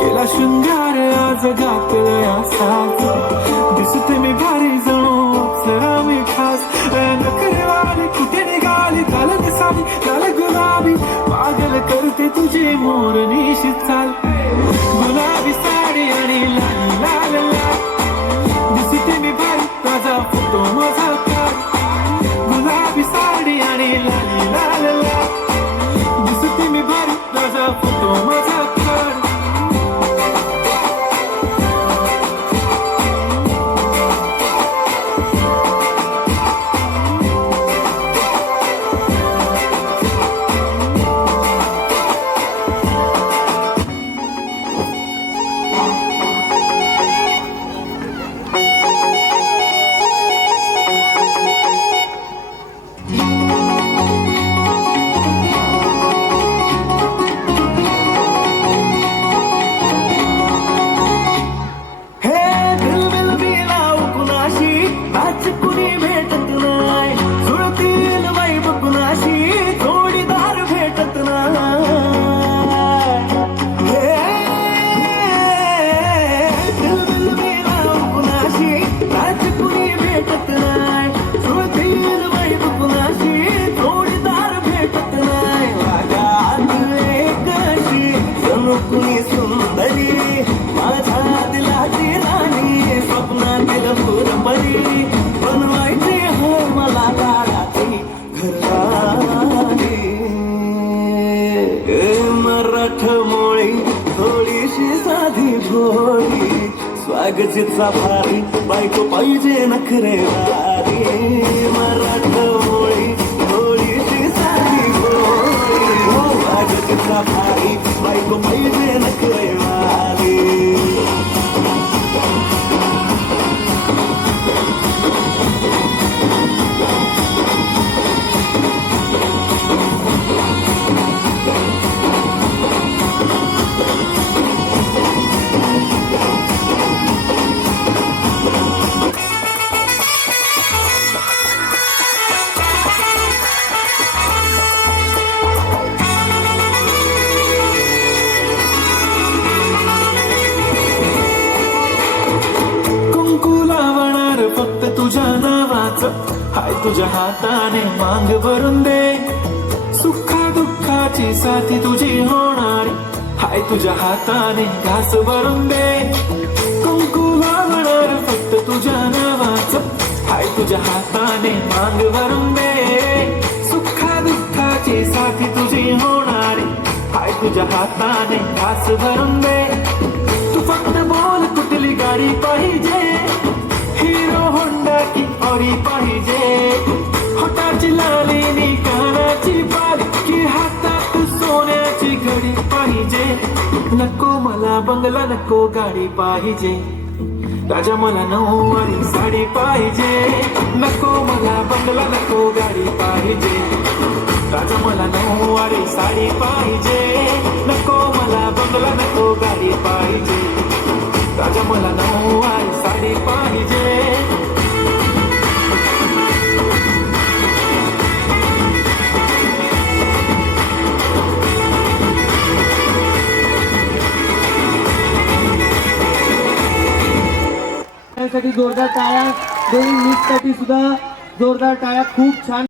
केला शृंगार आज घातलंय असाच दिसते मी भारी जणू अप्सरा मी खास नखरेवाली कुठे निघाली काल दिसाली लाल गुलाबी पागल करते तुझी मोरनीशी चाल गुलाबी साडी आणि लाल लाल लाल दिसते मी भारी ताजा फोटो माझा काढ गुलाबी साडी आणि लाल लाल लाल दिसते मी भारी ताजा फोटो माझा काढ मराठमोळी थोडीशी साधी भोळी स्वागतीचा भारी बायको पाहिजे नखरेवारी मराठमोळी थोडीशी साधी भोळी स्वागतीचा भारी बायको पाहिजे नखरेवारी फक्त तुझ्या नावाचं हाय तुझ्या हाताने मांग भरून दे सुखा दुःखाची साथी तुझी होणार हाय तुझ्या हाताने घास भरून दे कुंकू लावणार फक्त तुझ्या नावाचं हाय तुझ्या हाताने मांग भरून दे सुखा दुःखाची साथी तुझी होणार हाय तुझ्या हाताने घास भरून दे तू फक्त बोल कुठली गाडी पाहिजे हिरो होंडा की औरी पाहिजे होटाची लालीनी कानाची बाली की हातात सोन्याची घडी पाहिजे नको मला बंगला नको गाडी पाहिजे राजा मला नऊवारी साडी पाहिजे नको मला बंगला नको गाडी पाहिजे राजा मला नऊवारी साडी पाहिजे नको मला बंगला नको गाडी पाहिजे राजा मला नऊवारी साडी पाहिजे साठी जोरदार टाळ्या दोन्ही साठी सुद्धा जोरदार टाळ्या खूप छान